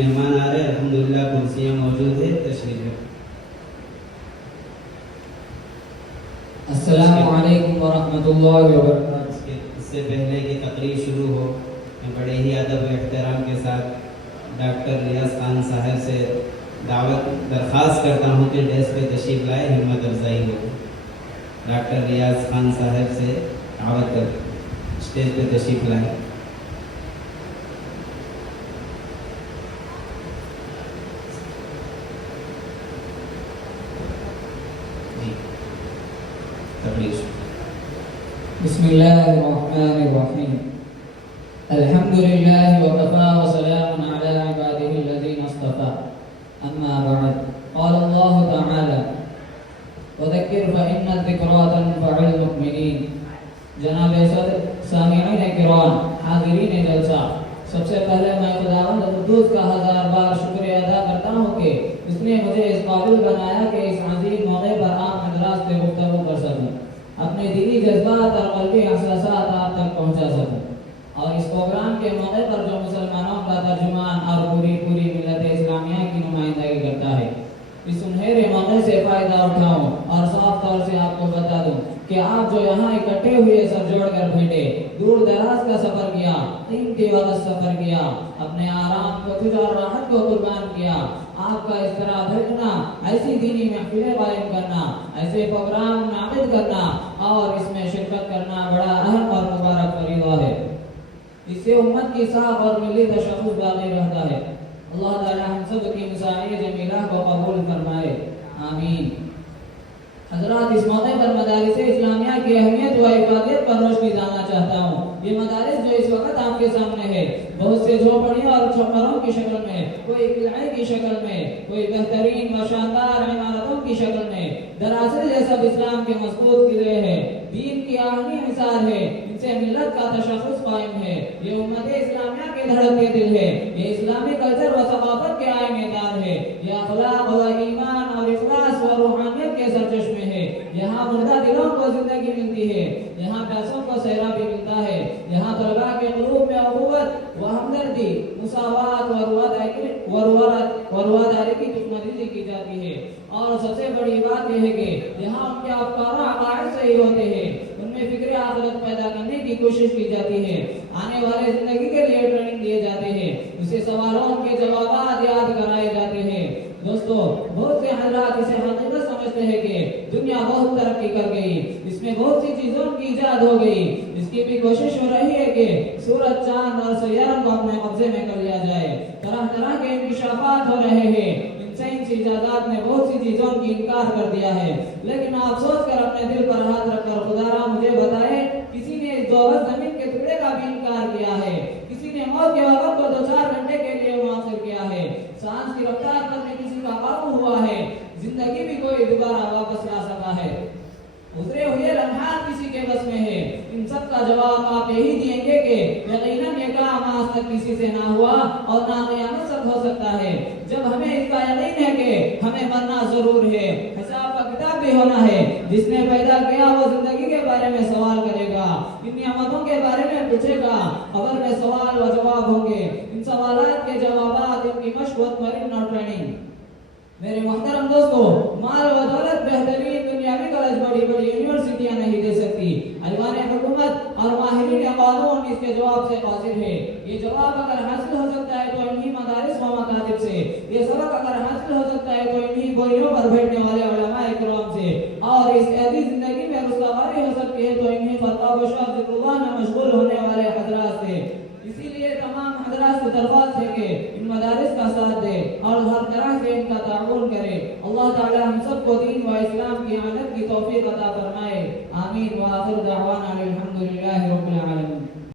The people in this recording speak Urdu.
مہمان آ رہے ہیں، الحمدللہ کرسیاں موجود ہے، تشریف رکھیں۔ السلام علیکم ورحمۃ اللہ وبرکاتہ۔ اس سے پہلے کہ تقریر شروع ہو، میں بڑے ہی ادب و احترام کے ساتھ ڈاکٹر ریاض خان صاحب سے درخواست کرتا ہوں کہ ڈیسک پہ تشریف لائے، ہمت افزائی ہو۔ ڈاکٹر ریاض خان صاحب سے دعوت کر اسٹیج پہ تشریف لائے۔ بسم اللہ الرحمن الرحیم۔ الحمد للہ وکفى وسلام علی عباده الذین اصطفى، اما بعد، قال اللہ تعالی وذکر فإن الذکریٰ تنفع المؤمنین۔ جناب صدر، سامعین کرام، حاضرین جلسہ، سب سے پہلے میں خداوند قدوس کا ہزار بار شکریہ ادا کرتا ہوں کہ اس نے مجھے اس قابل بنایا کہ اس عظیم موقع پر آپ حضرات سے گفتگو کر سکوں، اپنے دینی جذبات اور قلبی احساسات آپ تک پہنچا سکوں، اور اس پروگرام کے موقع پر جو مسلمانوں کا ترجمان اور پوری ملت اسلامیہ کی نمائندگی کرتا ہے، اس سنہرے موقع سے فائدہ اٹھاؤں اور صاف طور سے آپ کو بتا دوں کہ آپ جو یہاں اکٹھے ہوئے سر جوڑ کر بیٹھے، دور دراز کا سفر کیا، قیمتی وقت سفر کیا، اپنے آرام کو اور راحت کو قربان کیا، آپ کا اس طرح بھیجنا، ایسی دینی محفلیں قائم کرنا، ایسے پروگرام منعقد کرنا اور اس میں شرکت کرنا بڑا اہم اور مبارک فریضہ ہے۔ اس سے امت کی ساکھ اور ملی تشخص باقی رہتا ہے۔ اللہ تعالی ہم سب کی مساعی جمیلہ کو قبول فرمائے، آمین۔ حضرات، اس موقع پر مدارس اسلامیہ کی اہمیت و افادیت پر روشنی ڈالنا چاہتا ہوں۔ یہ مدارس جو اس وقت آپ کے سامنے ہے، بہت سے جھونپڑیوں اور چھپروں کی شکل میں، کوئی قلعے کی شکل میں، کوئی بہترین و شاندار عمارتوں کی شکل میں، دراصل یہ سب اسلام کے مضبوط قلعے ہیں، دین کی آہنی حصار ہے، ان سے ملت کا تشخص قائم ہے، یہ امت اسلامیہ کے دھڑکتے دل ہے، یہ اسلامی کلچر و ثقافت کے آئینے دار ہے، یہ اخلاق و ایمان اور اخلاص و روحانیت کے سرچشمے ہے۔ یہاں مردہ دلوں کو زندگی ملتی ہے، یہاں پیسوں کو سیرابی ملتا ہے، یہاں طلباء کے قلوب میں اخوت و ہمدردی، مساوات و رواداری کی تکمندی کی جاتی ہے، اور سب سے بڑی بات یہ ہے کہ یہاں ان کے افکار و عقائد صحیح ہوتے ہیں، ان میں فکر آخرت پیدا کرنے کی کوشش کی جاتی ہے، آنے والے زندگی کے لیے ٹریننگ دیے جاتے ہیں، اسے سوالوں کے جوابات یاد کرائے جاتے ہیں۔ دوستو، بہت سے حضرات اسے حقیقت سمجھتے ہیں کہ دنیا بہت ترقی کر گئی، اس میں بہت سی چیزوں کی ایجاد ہو گئی، اس کی بھی کوشش ہو رہی ہے کہ سورج، چاند اور سیاروں کو اپنے قبضے میں کر لیا جائے، طرح طرح کے انکشافات ہو رہے ہیں، ان سائنسی ایجادات نے بہت سی چیزوں کی انکار کر دیا ہے، لیکن آپ سوچ کر اپنے دل پر ہاتھ رکھ کر خدا را مجھے بتائے، کسی نے اس دوبس زمین کے ٹکڑے کا بھی انکار کیا ہے؟ کسی نے موت کے وقت کو 2-4 گھنٹے کے لیے معاصر کیا ہے؟ سانس کی رفتار پر میں کسی کا قابو ہوا ہے؟ زندگی بھی کوئی دوبارہ واپس لا سکا ہے؟ گزرے ہوئے لمحات کسی کے بس میں ہے؟ ان سب کا جواب آپ یہی دیں گے کہ یقیناً یہ کام آج تک کسی سے نہ ہوا اور نہ قیامت تک ہو سکتا ہے۔ جب ہمیں اس کا یقین ہے کہ ہمیں مرنا ضرور ہے، حساب کا کتاب بھی ہونا ہے، جس نے پیدا کیا وہ زندگی کے بارے میں سوال کرے گا، ان نعمتوں کے بارے میں پوچھے گا، قبر میں سوال و جواب ہوں گے، ان سوالات کے جوابات، ان کی مشق و تمرین اور ٹریننگ۔ میرے محترم دوستو، مال و دولت بہترین دنیاوی کالج بڑی یونیورسٹیاں نہیں دے سکتی، ایوان حکومت اور ماہرین قانون اس کے جواب سے قاصر ہے۔ یہ جواب اگر حاصل ہو سکتا ہے تو انہی مدارس و مکاتب سے، یہ سبق اگر حاصل ہو سکتا ہے تو انہی بوریوں پر بیٹھنے والے علماء کرام سے، اور اس عزیز زندگی میں رستگاری ہو سکتی ہے تو انہی خطاب و شاہ ذکر اللہ میں مشغول ہونے والے حضرات سے۔ اسی لیے تمام حضرات سے درخواست ہے کہ ان مدارس کا ساتھ دے اور ہر طرح سے ان کا تعاون کرے۔ اللہ تعالی ہم سب کو دین و اسلام کی اعانت کی توفیق عطا فرمائے، آمین۔ وآخر دعوانا الحمدللہ رب العالمین۔